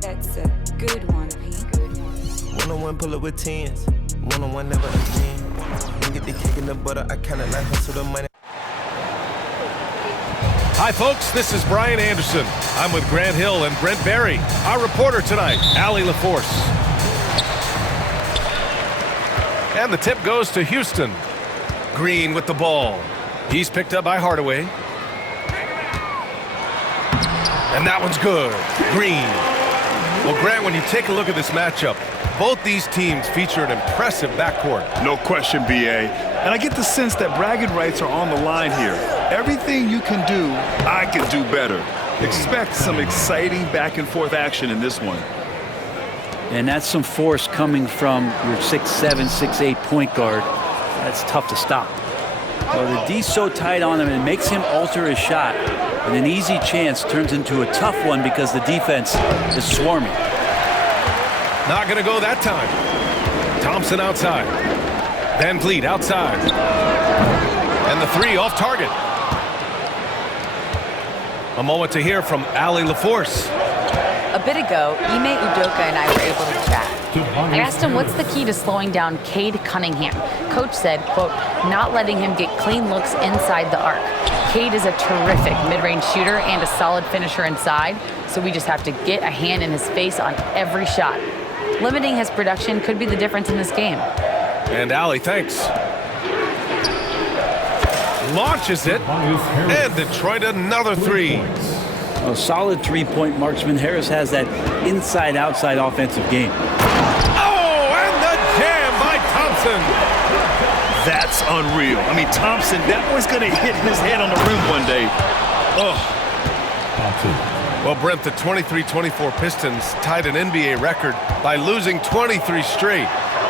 That's a good one, Pete. One-on-one pull up with tens. One-on-one never again. Then get the kick in the butter. I kinda like hustle the money. Hi, folks. This is Brian Anderson. I'm with Grant Hill and Brent Barry. Our reporter tonight, Allie LaForce. And the tip goes to Houston. Green with the ball. He's picked up by Hardaway. And that one's good. Green. Well, Grant, when you take a look at this matchup, both these teams feature an impressive backcourt. No question, B.A. And I get the sense that bragging rights are on the line here. Everything you can do, I can do better. Expect some exciting back-and-forth action in this one. And that's some force coming from your 6'7", 6'8" point guard. That's tough to stop. Well, the D's so tight on him, and it makes him alter his shot. And an easy chance turns into a tough one because the defense is swarming. Not going to go that time. Thompson outside. Van Vliet outside. And the three off target. A moment to hear from Allie LaForce. A bit ago, Ime Udoka and I were able to chat. I asked him what's the key to slowing down Cade Cunningham. Coach said, quote, not letting him get clean looks inside the arc. Cade is a terrific mid-range shooter and a solid finisher inside, so we just have to get a hand in his face on every shot. Limiting his production could be the difference in this game. And Allie, thanks. Launches it, and Detroit another three. A solid three-point marksman. Harris has that inside-outside offensive game. Oh, and the jam by Thompson. That's unreal. I mean, Thompson, that boy's going to hit his head on the rim one day. Oh. Well, Brent, the 23-24 Pistons tied an NBA record by losing 23 straight.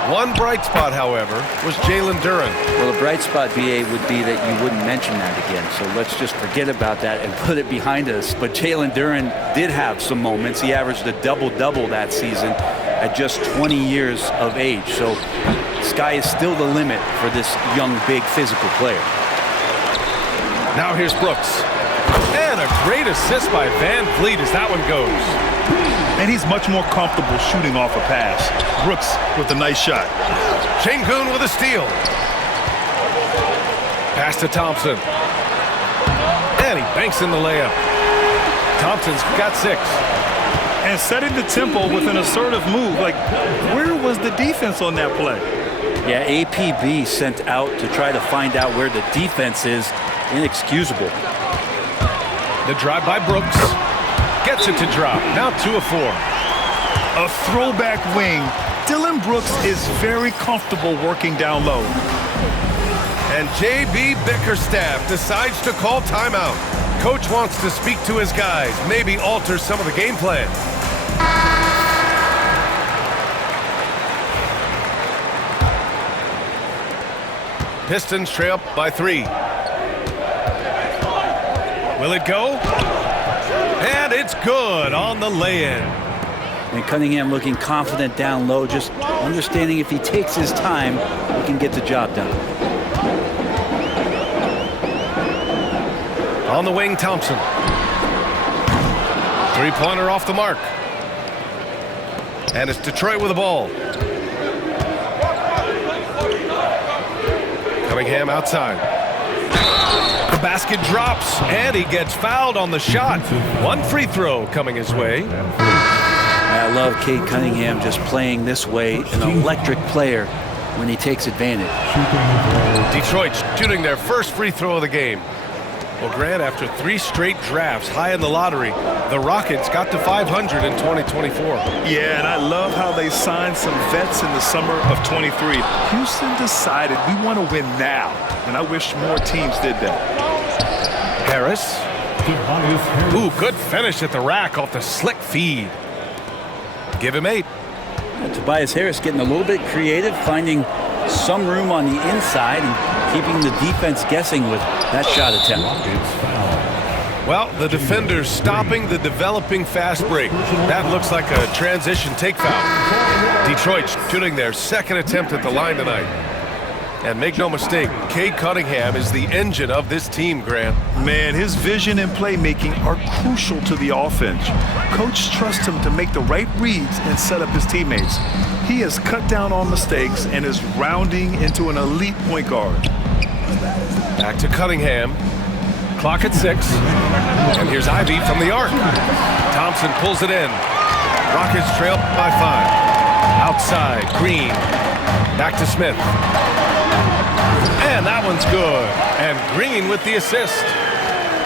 One bright spot, however, was Jalen Duren. Well, a bright spot, BA, would be that you wouldn't mention that again. So let's just forget about that and put it behind us. But Jalen Duren did have some moments. He averaged a double-double that season at just 20 years of age. So sky is still the limit for this young, big, physical player. Now here's Brooks. And a great assist by Van Vliet as that one goes. And he's much more comfortable shooting off a pass. Brooks with a nice shot. Şengün with a steal. Pass to Thompson. And he banks in the layup. Thompson's got 6. And setting the tempo with an assertive move. Like, where was the defense on that play? Yeah, APB sent out to try to find out where the defense is. Inexcusable. The drive by Brooks. Gets it to drop. Now 2 of 4. A throwback wing. Dillon Brooks is very comfortable working down low. And J.B. Bickerstaff decides to call timeout. Coach wants to speak to his guys, maybe alter some of the game plan. Pistons trail up by 3. Will it go? And it's good on the lay-in. And Cunningham looking confident down low, just understanding if he takes his time, he can get the job done. On the wing, Thompson. Three-pointer off the mark. And it's Detroit with the ball. Cunningham outside. The basket drops, and he gets fouled on the shot. One free throw coming his way. I love Cade Cunningham just playing this way, an electric player when he takes advantage. Detroit shooting their first free throw of the game. Well, Grant, after 3 straight drafts high in the lottery, the Rockets got to 500 in 2024. Yeah, and I love how they signed some vets in the summer of 23. Houston decided we want to win now, and I wish more teams did that. Harris. Ooh, good finish at the rack off the slick feed. Give him 8. Tobias Harris getting a little bit creative, finding some room on the inside and keeping the defense guessing with that shot attempt. Well, the defenders stopping the developing fast break. That looks like a transition take foul. Detroit shooting their second attempt at the line tonight. And make no mistake, Cade Cunningham is the engine of this team, Grant. Man, his vision and playmaking are crucial to the offense. Coach trusts him to make the right reads and set up his teammates. He has cut down on mistakes and is rounding into an elite point guard. Back to Cunningham. Clock at 6. And here's Ivy from the arc. Thompson pulls it in. Rockets trail by 5. Outside, Green. Back to Smith. And that one's good. And Green with the assist.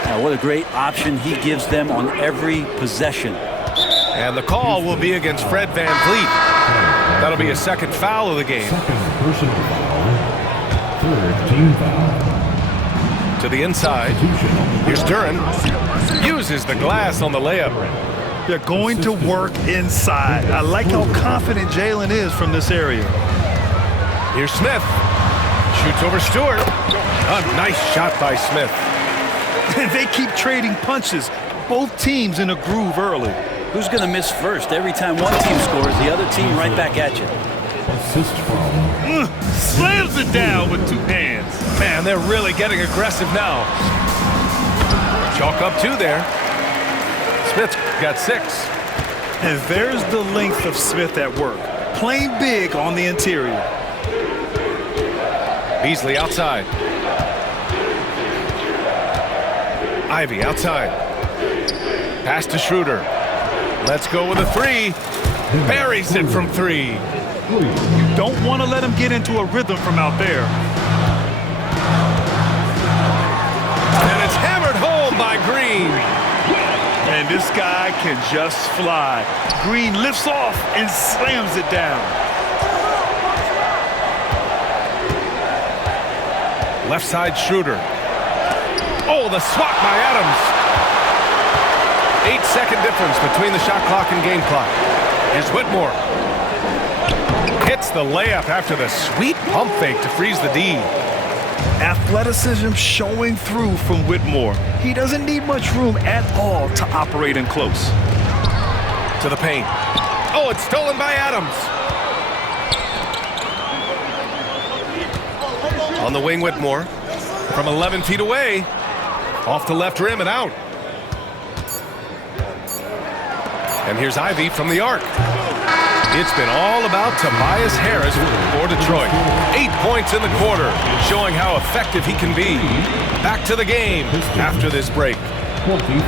Now, what a great option he gives them on every possession. And the call will be against Fred VanVleet. That'll be a second foul of the game. Second personal foul. Third team foul. To the inside. Here's Duren. Uses the glass on the layup. They're going to work inside. I like how confident Jalen is from this area. Here's Smith. Shoots over Stewart. A nice shot by Smith. They keep trading punches. Both teams in a groove early. Who's going to miss first? Every time one team scores, the other team right back at you. Assist from. Slams it down with 2 hands. Man, they're really getting aggressive now. Chalk up 2 there. Smith's got 6. And there's the length of Smith at work. Playing big on the interior. Beasley outside. Ivy outside. Pass to Schroeder. Let's go with a 3. Buries it from 3. You don't want to let him get into a rhythm from out there. And it's hammered home by Green. And this guy can just fly. Green lifts off and slams it down. Left side Schroeder. Oh, the swat by Adams. 8-second difference between the shot clock and game clock. Here's Whitmore. Hits the layup after the sweet pump fake to freeze the D. Athleticism showing through from Whitmore. He doesn't need much room at all to operate in close. To the paint. Oh, it's stolen by Adams. On the wing, Whitmore. From 11 feet away. Off the left rim and out. And here's Ivy from the arc. It's been all about Tobias Harris for Detroit. 8 points in the quarter, showing how effective he can be. Back to the game after this break. 25.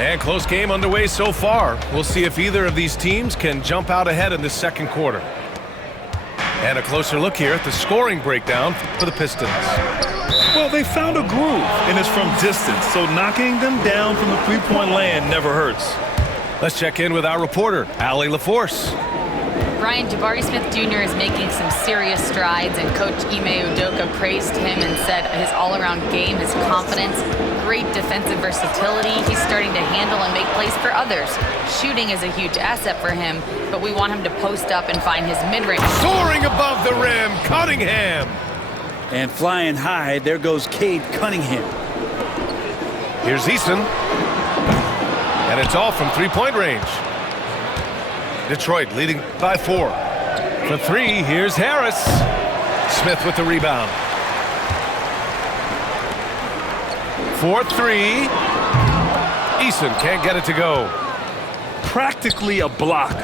And close game underway so far. We'll see if either of these teams can jump out ahead in the second quarter. And a closer look here at the scoring breakdown for the Pistons. Well, they found a groove, and it's from distance, so knocking them down from the three-point land never hurts. Let's check in with our reporter, Allie LaForce. Ryan, Jabari Smith Jr. is making some serious strides, and Coach Ime Udoka praised him and said his all-around game, his confidence, great defensive versatility. He's starting to handle and make plays for others. Shooting is a huge asset for him, but we want him to post up and find his mid-range. Soaring above the rim, Cunningham. And flying high, there goes Cade Cunningham. Here's Eason. And it's all from three-point range. Detroit leading by 4. For 3, here's Harris. Smith with the rebound. 4-3. Eason can't get it to go. Practically a block.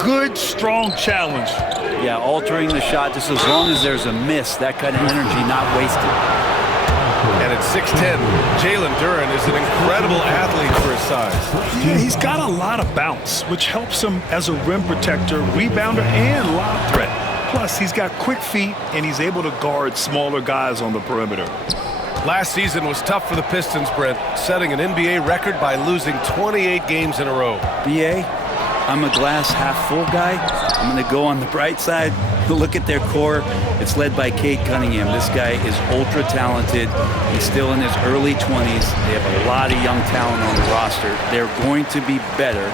Good, strong challenge. Yeah, altering the shot just as long as there's a miss. That kind of energy not wasted. And at 6'10", Jalen Duren is an incredible athlete for his size. Yeah, he's got a lot of bounce, which helps him as a rim protector, rebounder, and lob threat. Plus, he's got quick feet, and he's able to guard smaller guys on the perimeter. Last season was tough for the Pistons, Brent, setting an NBA record by losing 28 games in a row. BA, I'm a glass half full guy. I'm going to go on the bright side. Look at their core. It's led by Cade Cunningham. This guy is ultra talented. He's still in his early 20s. They have a lot of young talent on the roster. They're going to be better.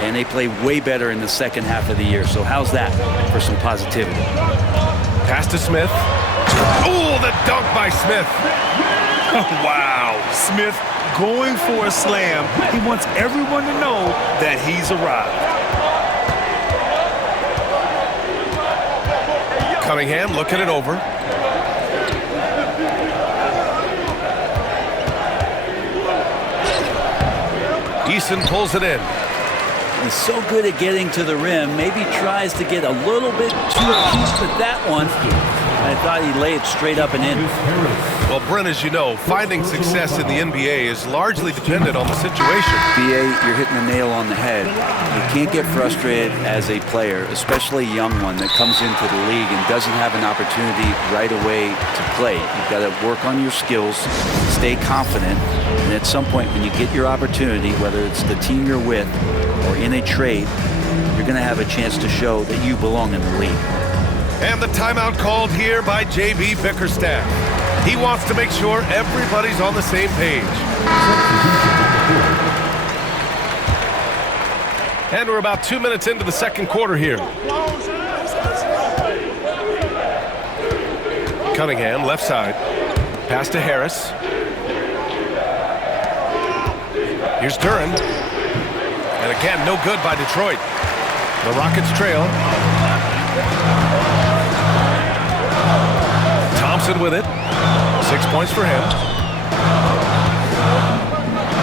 and they play way better in the second half of the year. So how's that for some positivity? Pass to Smith. Oh, the dunk by Smith. Wow. Smith going for a slam. He wants everyone to know that he's arrived. Cunningham looking it over. Eason pulls it in. He's so good at getting to the rim. Maybe tries to get a little bit too close with that one. I thought he'd lay it straight up and in. Well, Brent, as you know, finding success in the NBA is largely dependent on the situation. BA, you're hitting the nail on the head. You can't get frustrated as a player, especially a young one that comes into the league and doesn't have an opportunity right away to play. You've got to work on your skills, stay confident, and at some point when you get your opportunity, whether it's the team you're with or in a trade, you're going to have a chance to show that you belong in the league. And the timeout called here by J.B. Bickerstaff. He wants to make sure everybody's on the same page. And we're about 2 minutes into the second quarter here. Cunningham, left side. Pass to Harris. Here's Duran. And again, no good by Detroit. The Rockets trail. Thompson with it. 6 points for him.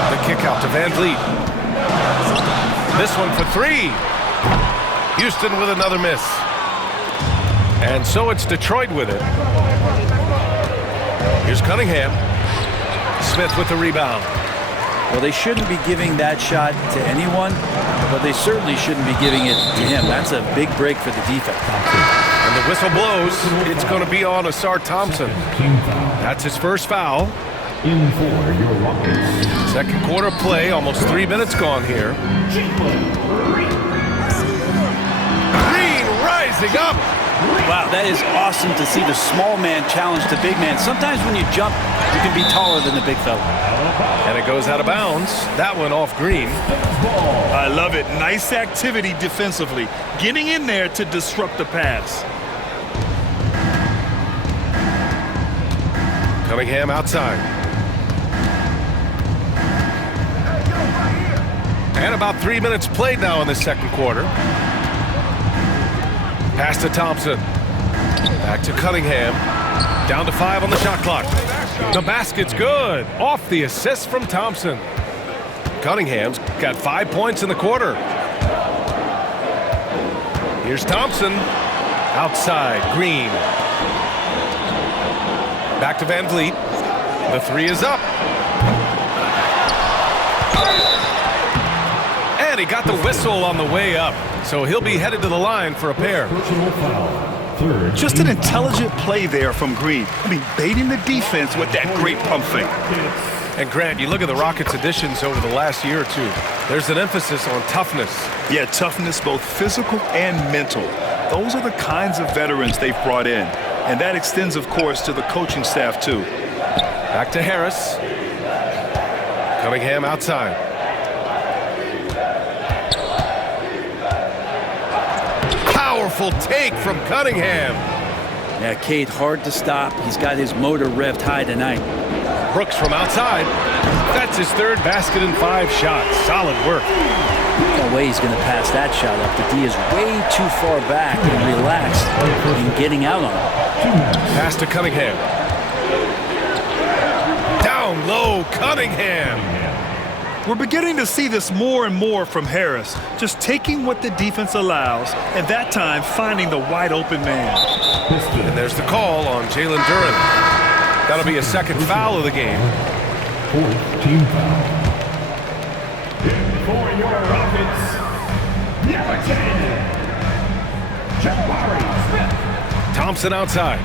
The kick out to Van Vliet. This one for three. Houston with another miss. And so it's Detroit with it. Here's Cunningham. Smith with the rebound. Well, they shouldn't be giving that shot to anyone, but they certainly shouldn't be giving it to him. That's a big break for the defense. And the whistle blows. It's going to be on Asar Thompson. That's his first foul. In for your Rockets. Second quarter play, almost 3 minutes gone here. Green rising up. Wow, that is awesome to see the small man challenge the big man. Sometimes when you jump, you can be taller than the big fella. And it goes out of bounds. That one off Green. I love it. Nice activity defensively. Getting in there to disrupt the pass. Cunningham outside. And about 3 minutes played now in the second quarter. Pass to Thompson. Back to Cunningham. Down to 5 on the shot clock. The basket's good. Off the assist from Thompson. Cunningham's got 5 points in the quarter. Here's Thompson. Outside, Green. Back to Van Vliet. The three is up. And he got the whistle on the way up. So he'll be headed to the line for a pair. Personal foul. Third. Just an intelligent play there from Green. I mean, baiting the defense with that great pump fake. And Grant, you look at the Rockets' additions over the last year or two. There's an emphasis on toughness. Yeah, toughness, both physical and mental. Those are the kinds of veterans they've brought in. And that extends, of course, to the coaching staff, too. Back to Harris. Cunningham outside. Powerful take from Cunningham. Yeah, Cade, hard to stop. He's got his motor revved high tonight. Brooks from outside. That's his third basket in 5 shots. Solid work. No way he's going to pass that shot up. The D is way too far back and relaxed in getting out on it. Pass to Cunningham. Down low, Cunningham. We're beginning to see this more and more from Harris, just taking what the defense allows, and that time finding the wide open man. And there's the call on Jalen Duran. That'll be a second foul of the game. Fourth team foul. In for your Rockets. Number 10. Jabari Smith. Thompson outside.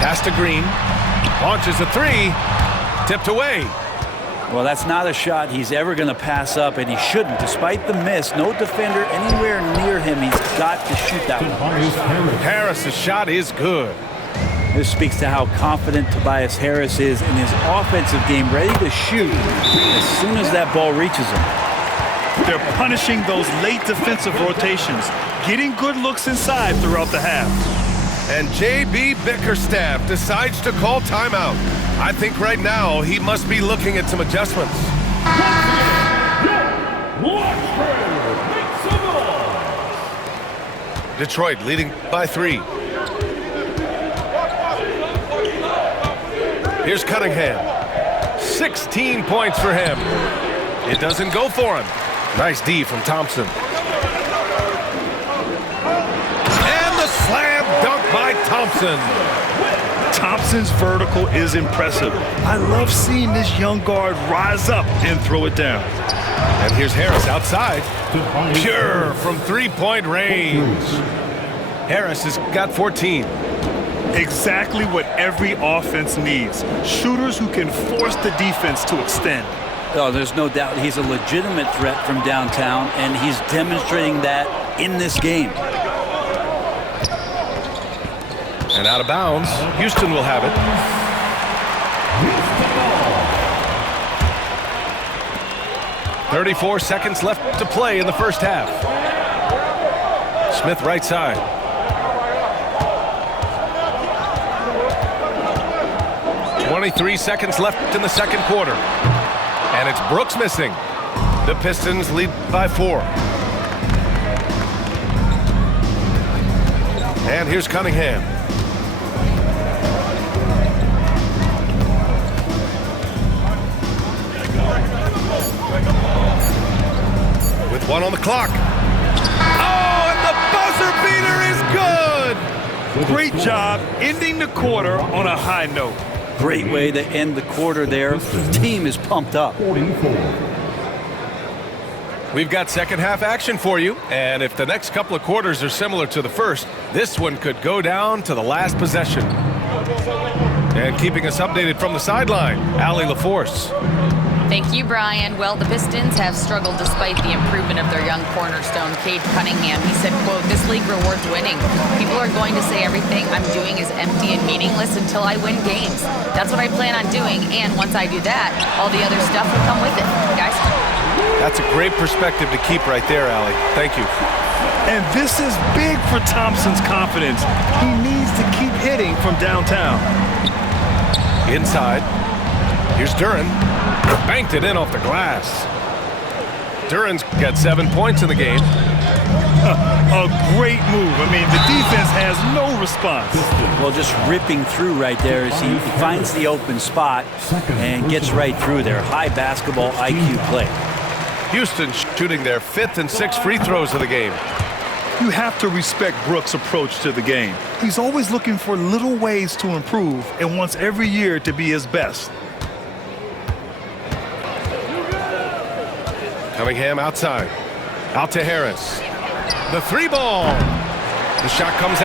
Pass to Green. Launches a three. Tipped away. Well, that's not a shot he's ever going to pass up, and he shouldn't. Despite the miss, no defender anywhere near him. He's got to shoot that one. Harris' shot is good. This speaks to how confident Tobias Harris is in his offensive game, ready to shoot as soon as that ball reaches him. They're punishing those late defensive rotations, getting good looks inside throughout the half. And J.B. Bickerstaff decides to call timeout. I think right now he must be looking at some adjustments. Detroit leading by 3. Here's Cunningham. 16 points for him. It doesn't go for him. Nice D from Thompson. And the slam dunk by Thompson. Thompson's vertical is impressive. I love seeing this young guard rise up and throw it down. And here's Harris outside. Pure from three-point range. Harris has got 14. Exactly what every offense needs. Shooters who can force the defense to extend. Oh, there's no doubt he's a legitimate threat from downtown, and he's demonstrating that in this game. And out of bounds, Houston will have it. .34 seconds left to play in the first half. Smith right side. .23 seconds left in the second quarter. And it's Brooks missing. The Pistons lead by 4. And here's Cunningham. With 1 on the clock. Oh, and the buzzer beater is good! Great job ending the quarter on a high note. Great way to end the quarter there. The team is pumped up. 44. We've got second half action for you, and if the next couple of quarters are similar to the first, this one could go down to the last possession. And keeping us updated from the sideline, Allie LaForce. Thank you, Brian. Well, the Pistons have struggled despite the improvement of their young cornerstone, Cade Cunningham. He said, quote, "This league rewards winning. People are going to say everything I'm doing is empty and meaningless until I win games. That's what I plan on doing, and once I do that, all the other stuff will come with it." Guys? That's a great perspective to keep right there, Allie. Thank you. And this is big for Thompson's confidence. He needs to keep hitting from downtown. Inside. Here's Duren. Banked it in off the glass. Duren's got 7 points in the game. A great move. I mean, the defense has no response. Well, just ripping through right there as he finds the open spot and gets right through there. High basketball IQ play. Houston shooting their 5th and 6th free throws of the game. You have to respect Brooks' approach to the game. He's always looking for little ways to improve and wants every year to be his best. Cunningham outside. Out to Harris. The 3 ball. The shot comes out.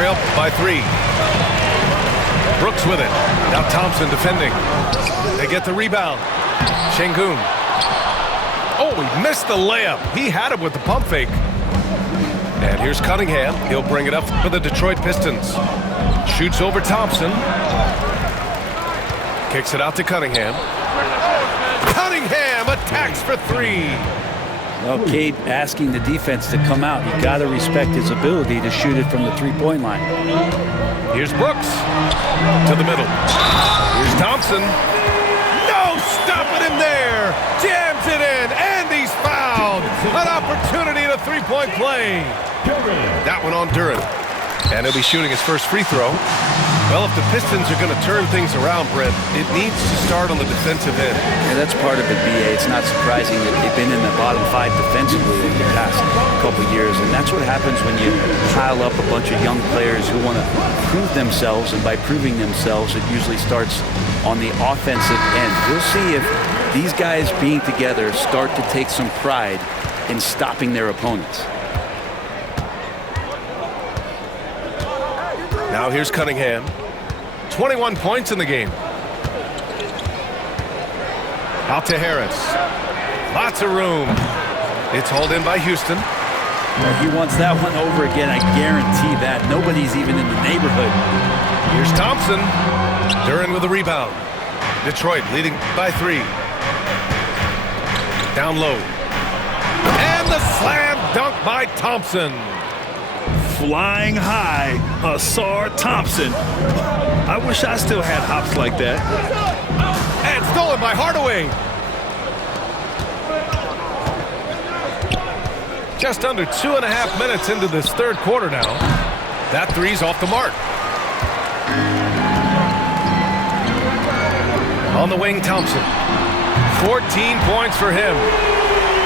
trail by 3. Brooks with it. Now Thompson defending. They get the rebound. Şengün. Oh, he missed the layup. He had it with the pump fake. And here's Cunningham. He'll bring it up for the Detroit Pistons. Shoots over Thompson. Kicks it out to Cunningham. Cunningham attacks for 3. Well, Cade asking the defense to come out. You got to respect his ability to shoot it from the three-point line. Here's Brooks to the middle. Here's Thompson. No, stopping him there. Jams it in, and he's fouled. An opportunity at a three-point play. That one on Duren. And he'll be shooting his first free throw. Well, if the Pistons are going to turn things around, Brett, it needs to start on the defensive end. Yeah, that's part of it, B.A. It's not surprising that they've been in the bottom 5 defensively in the past couple years, and that's what happens when you pile up a bunch of young players who want to prove themselves, and by proving themselves, it usually starts on the offensive end. We'll see if these guys being together start to take some pride in stopping their opponents. Now here's Cunningham. 21 points in the game. Out to Harris. Lots of room. It's hauled in by Houston. Well, he wants that one over again, I guarantee that. Nobody's even in the neighborhood. Here's Thompson. Duren with the rebound. Detroit leading by 3. Down low. And the slam dunk by Thompson. Flying high, Asar Thompson. I wish I still had hops like that. And stolen by Hardaway. Just under 2.5 minutes into this third quarter now. That three's off the mark. On the wing, Thompson. 14 points for him.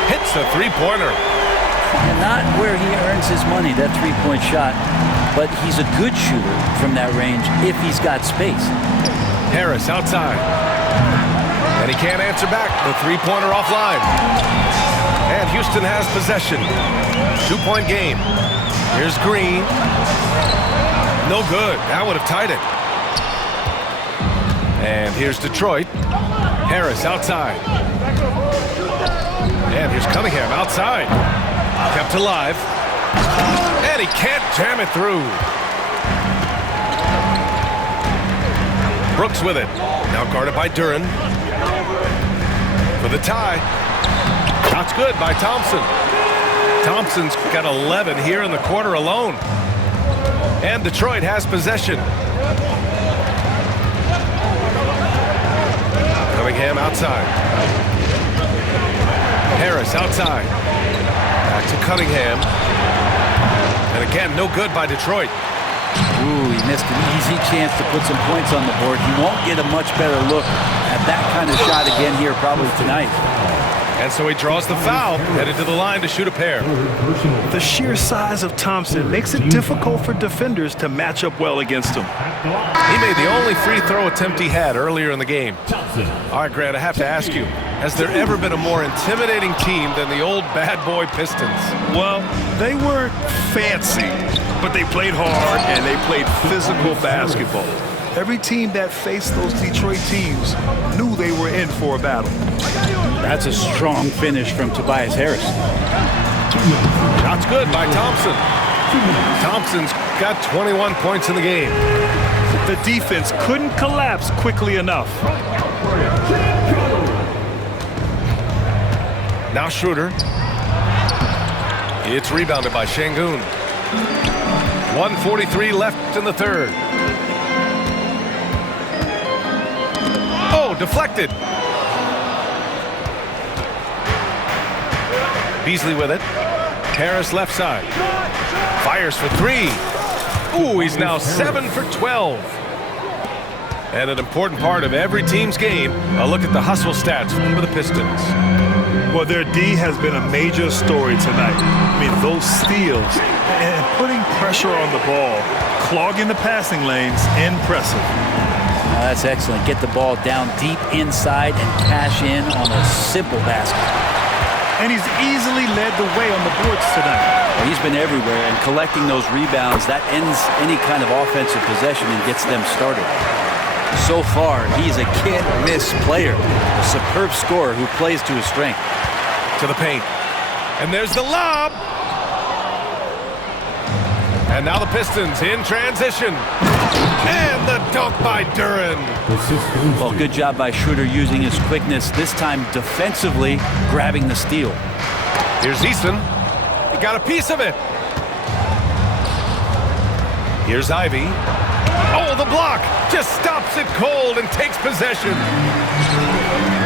Hits the three-pointer. And not where he earns his money, that three-point shot, but he's a good shooter from that range if he's got space. Harris outside. And he can't answer back. The three-pointer offline. And Houston has possession. 2-point game. Here's Green. No good. That would have tied it. And here's Detroit. Harris outside. And here's Cunningham outside. Kept alive. And he can't jam it through. Brooks with it. Now guarded by Duren. For the tie. Shot's good by Thompson. Thompson's got 11 here in the quarter alone. And Detroit has possession. Cunningham outside. Harris outside. Back to Cunningham. And again, no good by Detroit. Ooh, he missed an easy chance to put some points on the board. He won't get a much better look at that kind of shot again here probably tonight. And so he draws the foul, headed to the line to shoot a pair. The sheer size of Thompson makes it difficult for defenders to match up well against him. He made the only free throw attempt he had earlier in the game. All right, Grant, I have to ask you, has there ever been a more intimidating team than the old bad boy Pistons? Well, they weren't fancy, but they played hard and they played physical basketball. Every team that faced those Detroit teams knew they were in for a battle. That's a strong finish from Tobias Harris. Shot's good by Thompson. Thompson's got 21 points in the game. The defense couldn't collapse quickly enough. Now Schroeder. It's rebounded by Şengün. 1:43 left in the third. Oh, deflected. Beasley with it. Harris left side. Fires for three. Ooh, he's now 7 for 12. And an important part of every team's game, a look at the hustle stats for the Pistons. Well, their D has been a major story tonight. I mean, those steals and putting pressure on the ball, clogging the passing lanes, impressive. That's excellent. Get the ball down deep inside and cash in on a simple basket. and he's easily led the way on the boards tonight. Well, he's been everywhere, and collecting those rebounds, that ends any kind of offensive possession and gets them started. So far, he's a can't-miss player, a superb scorer who plays to his strength. To the paint. And there's the lob. And now the Pistons in transition. And the dunk by Duren. Well, good job by Schroeder using his quickness, this time defensively grabbing the steal. Here's Easton. He got a piece of it. Here's Ivy. Oh, the block just stops it cold and takes possession.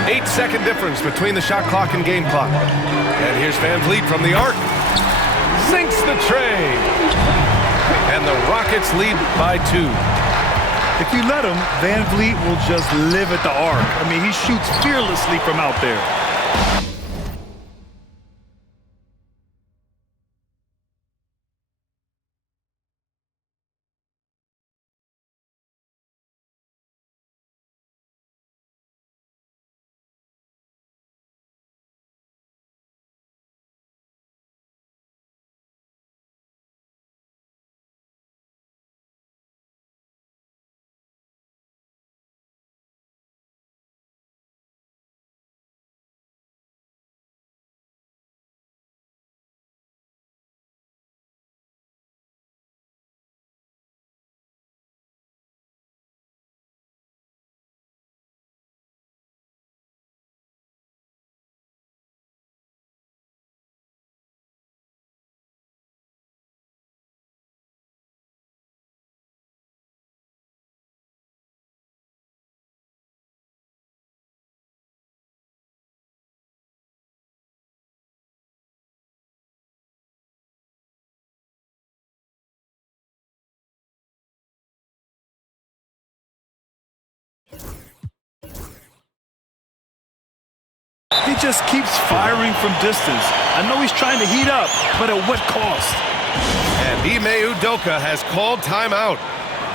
8-second difference between the shot clock and game clock. And here's Van Vliet from the arc. Sinks the tray. And the Rockets lead by 2. If you let him, Van Vliet will just live at the arc. I mean, he shoots fearlessly from out there. He just keeps firing from distance. I know he's trying to heat up, but at what cost? And Ime Udoka has called timeout.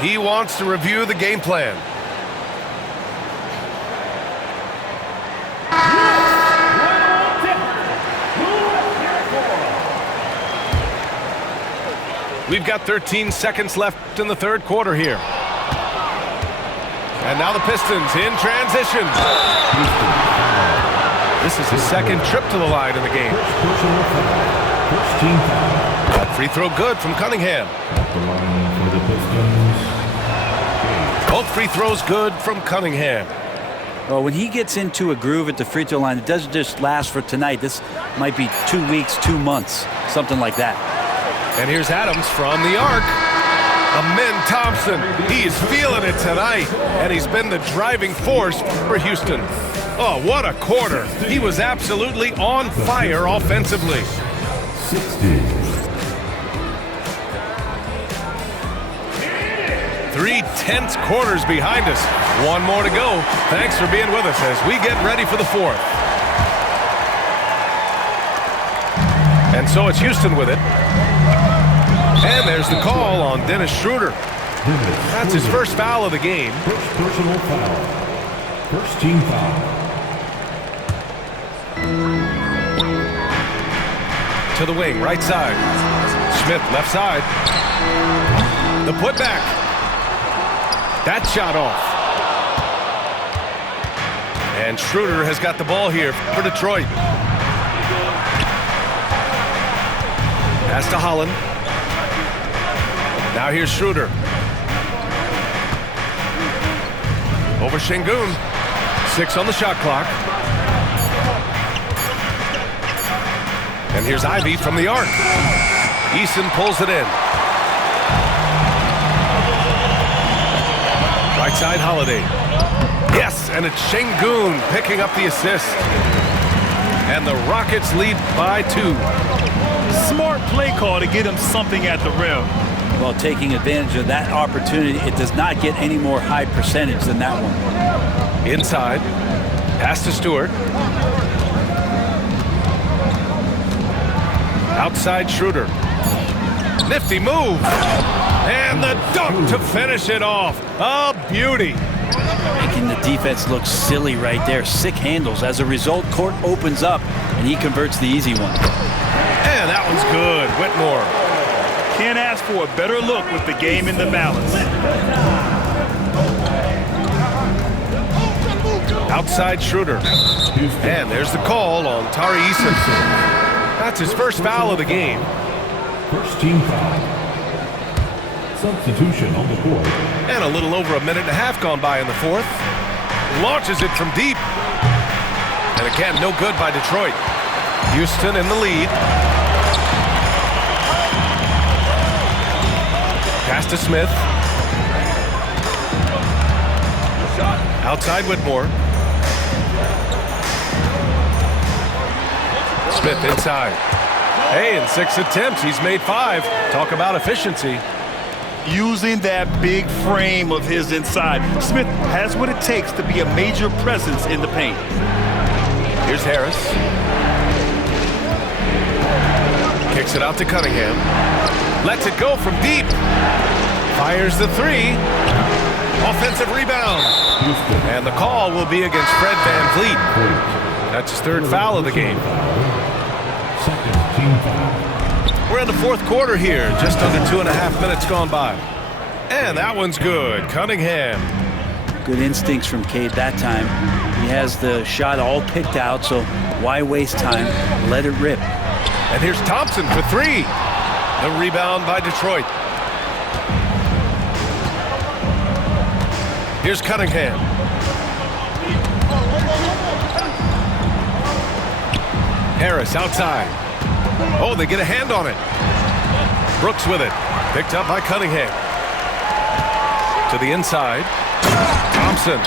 He wants to review the game plan. We've got 13 seconds left in the third quarter here. And now the Pistons in transition. This is his second trip to the line in the game. That free throw good from Cunningham. Both free throws good from Cunningham. Well, when he gets into a groove at the free throw line, it doesn't just last for tonight. This might be 2 weeks, 2 months, something like that. And here's Adams from the arc. Amen Thompson, he's feeling it tonight, and he's been the driving force for Houston. Oh, what a quarter. He was absolutely on fire offensively. 3 tense quarters behind us. One more to go. Thanks for being with us as we get ready for the fourth. And so it's Houston with it. And there's the call on Dennis Schroeder. That's his first foul of the game. First personal foul. First team foul. To the wing, right side. Smith, left side. The putback. That shot off. And Schroeder has got the ball here for Detroit. Pass to Holland. Now here's Schroeder. Over Şengün. 6 on the shot clock. And here's Ivy from the arc. Easton pulls it in. Right side, Holiday. Yes, and it's Şengün picking up the assist. And the Rockets lead by 2. Smart play call to get him something at the rim. Well, taking advantage of that opportunity, it does not get any more high percentage than that one. Inside. Pass to Stewart. Outside Schroeder. Nifty move. And the dunk to finish it off. A beauty. And And the defense looks silly right there. Sick handles. As a result, court opens up, and he converts the easy one. And that one's good. Whitmore. Can't ask for a better look with the game in the balance. Outside Schroeder. And there's the call on Tari Eason. That's his first foul of the game. First team foul. Substitution on the court. And a little over a minute and a half gone by in the fourth. Launches it from deep. And again, no good by Detroit. Houston in the lead. Pass to Smith. Outside Whitmore. Smith inside. Hey, in 6 attempts, he's made 5. Talk about efficiency. Using that big frame of his inside, Smith has what it takes to be a major presence in the paint. Here's Harris. Kicks it out to Cunningham. Lets it go from deep. Fires the 3. Offensive rebound. And the call will be against Fred VanVleet. That's his third foul of the game. Second team foul. We're in the fourth quarter here. Just under 2.5 minutes gone by. And that one's good. Cunningham. Good instincts from Cade that time. He has the shot all picked out, so why waste time? Let it rip. And here's Thompson for 3. The rebound by Detroit. Here's Cunningham. Harris outside. Oh, they get a hand on it. Brooks with it. Picked up by Cunningham. To the inside. Thompson.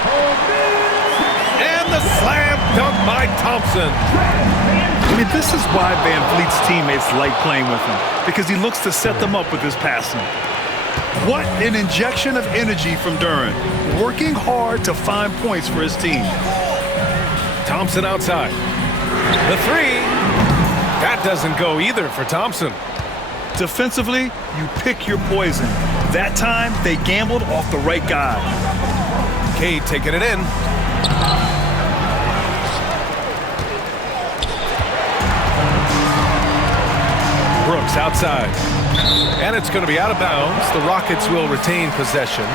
And the slam dunk by Thompson. I mean, this is why VanVleet's teammates like playing with him, because he looks to set them up with his passing. What an injection of energy from Duren, working hard to find points for his team. Thompson outside. The 3. That doesn't go either for Thompson. Defensively, you pick your poison. That time, they gambled off the right guy. Cade taking it in. Brooks outside. And it's going to be out of bounds. The Rockets will retain possession.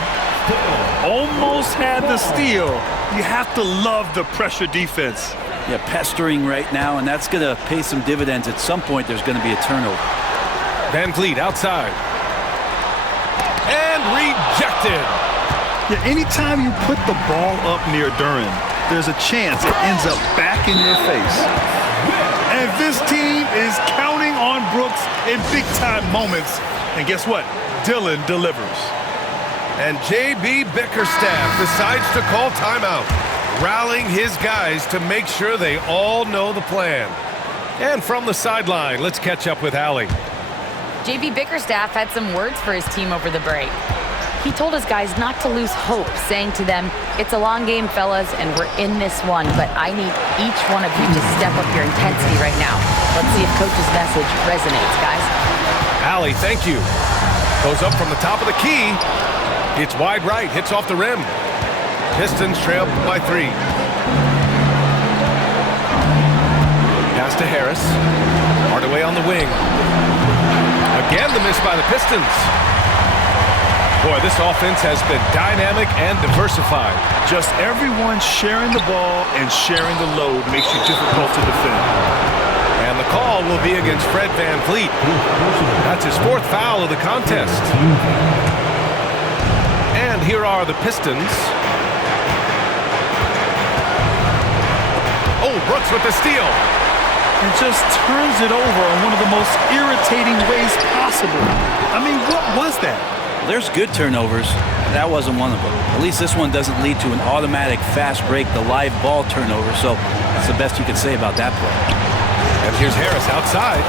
Almost had the steal. You have to love the pressure defense. Yeah, pestering right now, and that's going to pay some dividends. At some point, there's going to be a turnover. VanVleet outside. And rejected. Yeah, anytime you put the ball up near Duren, there's a chance it ends up back in your face. And this team is counting on Brooks in big-time moments. And guess what? Dillon delivers. And J.B. Bickerstaff decides to call timeout, rallying his guys to make sure they all know the plan. And from the sideline, let's catch up with Allie. J.B. Bickerstaff had some words for his team over the break. He told his guys not to lose hope, saying to them, "It's a long game, fellas, and we're in this one, but I need each one of you to step up your intensity right now." Let's see if Coach's message resonates, guys. Allie, thank you. Goes up from the top of the key. It's wide right, hits off the rim. Pistons trail by 3. Pass to Harris. Hardaway on the wing. Again, the miss by the Pistons. Boy, this offense has been dynamic and diversified. Just everyone sharing the ball and sharing the load makes you difficult to defend. And the call will be against Fred VanVleet. That's his 4th foul of the contest. And here are the Pistons. Oh, Brooks with the steal. And just turns it over in one of the most irritating ways possible. I mean, what was that? There's good turnovers. That wasn't one of them. At least this one doesn't lead to an automatic fast break, the live ball turnover, so that's the best you can say about that play. And here's Harris outside.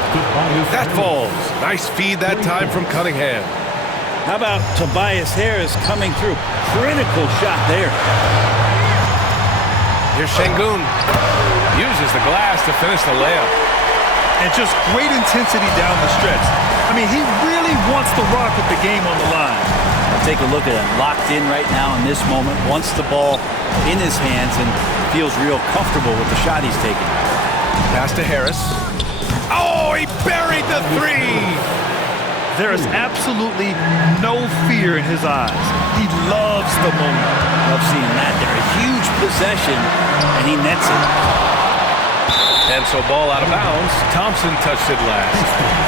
That falls. Nice feed that time from Cunningham. How about Tobias Harris coming through? Critical shot there. Here's Şengün. Uses the glass to finish the layup. And just great intensity down the stretch. I mean, he really wants the Rock with the game on the line. Take a look at him, locked in right now in this moment, wants the ball in his hands and feels real comfortable with the shot he's taking. Pass to Harris. Oh, he buried the three! There is absolutely no fear in his eyes. He loves the moment. Love seeing that there. A huge possession, and he nets it. And so ball out of bounds. Thompson touched it last.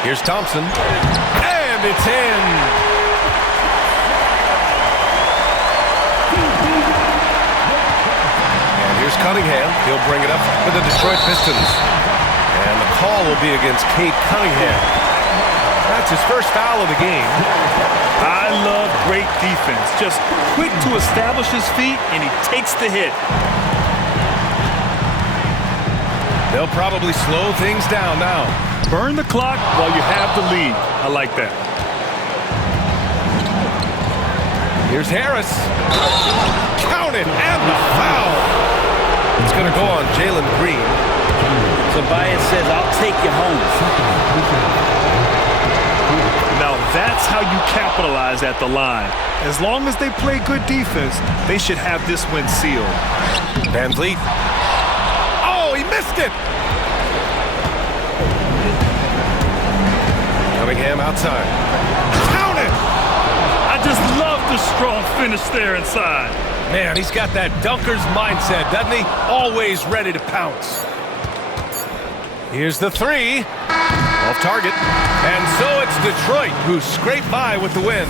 Here's Thompson. And it's in. And here's Cunningham. He'll bring it up for the Detroit Pistons. And the call will be against Cade Cunningham. That's his first foul of the game. I love great defense. Just quick to establish his feet, and he takes the hit. They'll probably slow things down now. Burn the clock while you have the lead. I like that. Here's Harris. Count it, and the foul. It's going to go on Jalen Green. Tobias says, I'll take you home. Now that's how you capitalize at the line. As long as they play good defense, they should have this win sealed. Van Vliet. Oh, he missed it. Cunningham outside. Count it. I just love the strong finish there inside. Man, he's got that dunker's mindset, doesn't he? Always ready to pounce. Here's the three. Off target. And so it's Detroit who scrape by with the win.